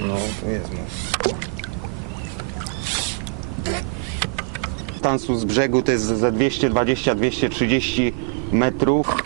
No, to jest most. Dystansu z brzegu to jest ze 220-230 metrów.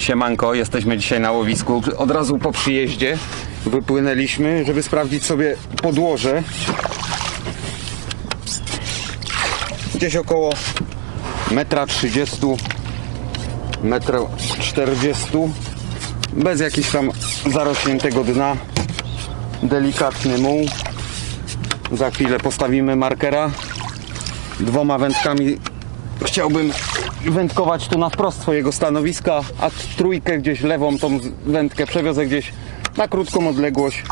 Siemanko, jesteśmy dzisiaj na łowisku. Od razu po przyjeździe wypłynęliśmy, żeby sprawdzić sobie podłoże. Gdzieś około 1,30 m, 1,40 m. Bez jakiegoś tam zarośniętego dna. Delikatny muł. Za chwilę postawimy markera. Dwoma wędkami chciałbym wędkować tu na wprost swojego stanowiska, a trójkę gdzieś lewą tą wędkę przewiozę gdzieś na krótką odległość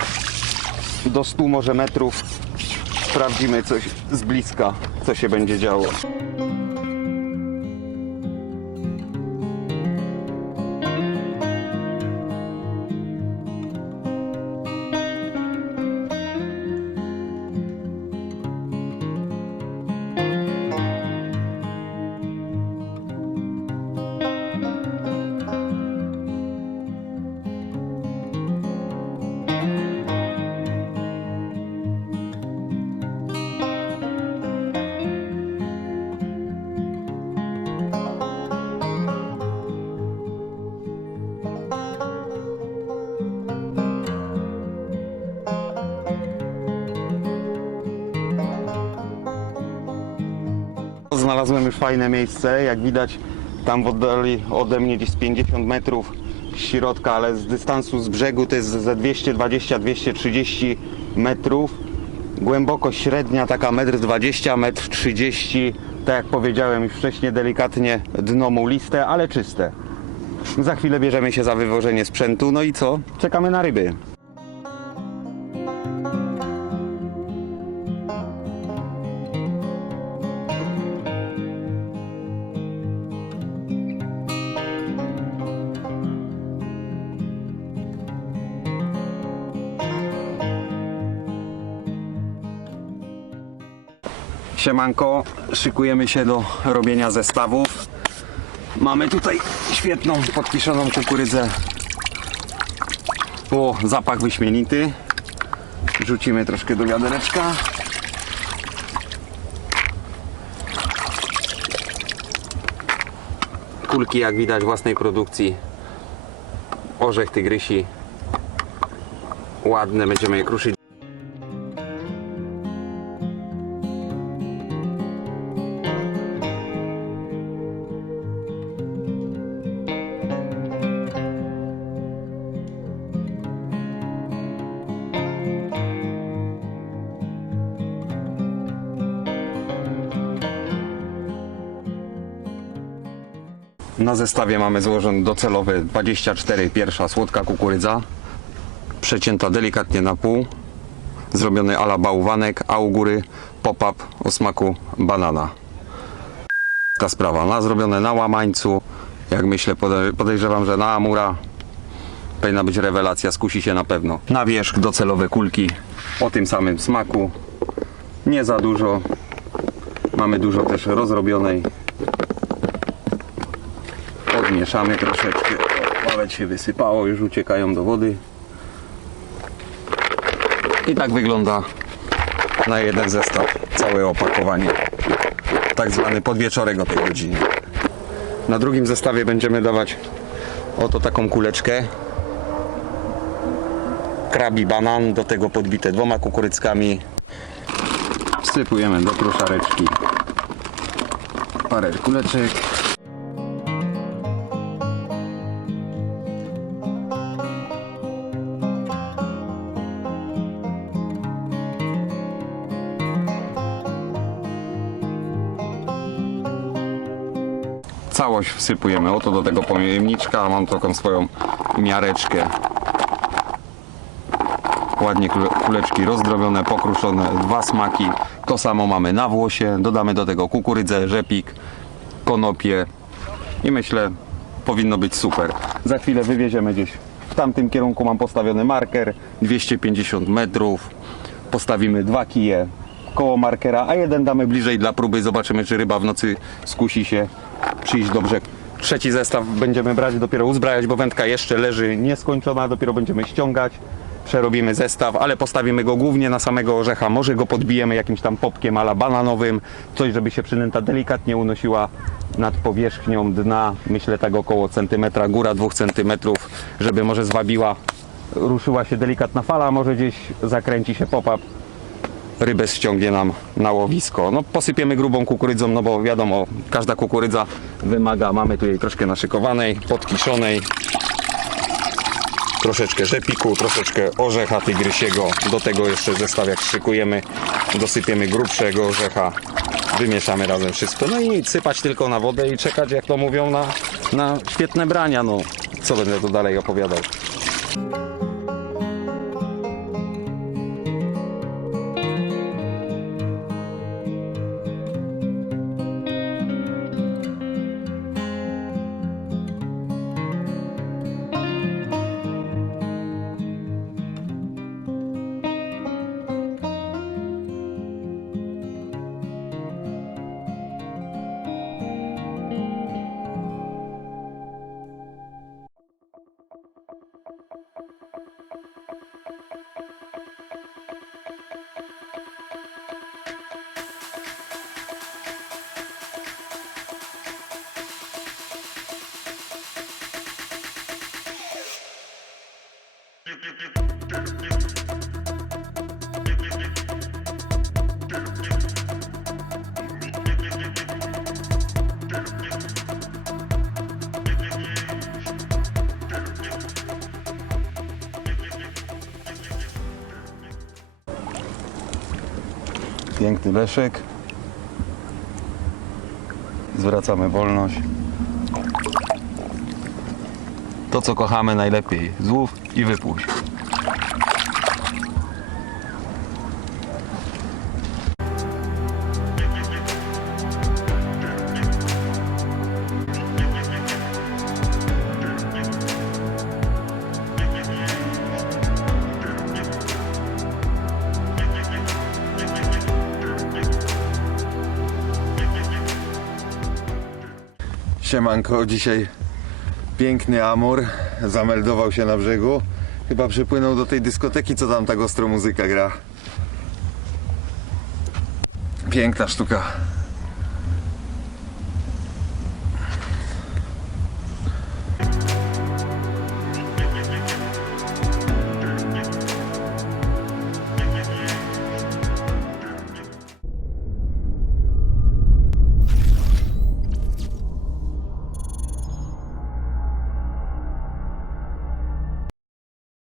do 100 może metrów. Sprawdzimy coś z bliska, co się będzie działo. Znalazłem już fajne miejsce, jak widać tam w oddali ode mnie gdzieś z 50 metrów środka, ale z dystansu z brzegu to jest ze 220-230 metrów. Głębokość średnia taka 1,20 m, 1,30 m. Tak jak powiedziałem już wcześniej, delikatnie dno muliste, ale czyste. Za chwilę bierzemy się za wywożenie sprzętu. No i co? Czekamy na ryby. Siemanko, szykujemy się do robienia zestawów. Mamy tutaj świetną podkiszoną kukurydzę. O, zapach wyśmienity. Rzucimy troszkę do wiadereczka. Kulki jak widać własnej produkcji. Orzech tygrysi. Ładne, będziemy je kruszyć. Na zestawie mamy złożone docelowe 24 pierwsza słodka kukurydza, przecięta delikatnie na pół, zrobiony ala bałwanek, a u góry pop-up o smaku banana. Ta sprawa, na zrobione na łamańcu, jak myślę, pode- podejrzewam, że na Amura powinna być rewelacja, skusi się na pewno. Na wierzch docelowe kulki o tym samym smaku, nie za dużo, mamy dużo też rozrobionej Podmieszamy troszeczkę. Nawet się wysypało, już uciekają do wody. I tak wygląda na jeden zestaw całe opakowanie. Tak zwany podwieczorek o tej godzinie. Na drugim zestawie będziemy dawać oto taką kuleczkę. Krabi banan, do tego podbite dwoma kukuryckami. Wsypujemy do proszareczki parę kuleczek. Całość wsypujemy oto do tego pojemniczka. Mam taką swoją miareczkę. Ładnie kule- kuleczki rozdrobione, pokruszone, dwa smaki. To samo mamy na włosie. Dodamy do tego kukurydzę, rzepik, konopie i myślę powinno być super. Za chwilę wywieziemy gdzieś w tamtym kierunku mam postawiony marker 250 metrów. Postawimy dwa kije koło markera, a jeden damy bliżej dla próby. Zobaczymy, czy ryba w nocy skusi się przyjść do brzegu. Trzeci zestaw będziemy brać, dopiero uzbrajać, bo wędka jeszcze leży nieskończona, dopiero będziemy ściągać. Przerobimy zestaw, ale postawimy go głównie na samego orzecha. Może go podbijemy jakimś tam popkiem ala bananowym, coś, żeby się przynęta delikatnie unosiła nad powierzchnią dna. Myślę tak około centymetra, góra dwóch centymetrów, żeby może zwabiła, ruszyła się delikatna fala, może gdzieś zakręci się pop-up rybę ściągnie nam na łowisko. No posypiemy grubą kukurydzą, no bo wiadomo, każda kukurydza wymaga, mamy tu jej troszkę naszykowanej, podkiszonej, troszeczkę rzepiku, troszeczkę orzecha tygrysiego, do tego jeszcze zestaw jak szykujemy, dosypiemy grubszego orzecha, wymieszamy razem wszystko, no i sypać tylko na wodę i czekać, jak to mówią, na, na świetne brania, no co będę tu dalej opowiadał. Piękny leszek. Zwracamy wolność. To co kochamy najlepiej. Złów i wypuść. Siemanko, dzisiaj piękny Amur zameldował się na brzegu. Chyba przypłynął do tej dyskoteki, co tam tak ostro muzyka gra. Piękna sztuka.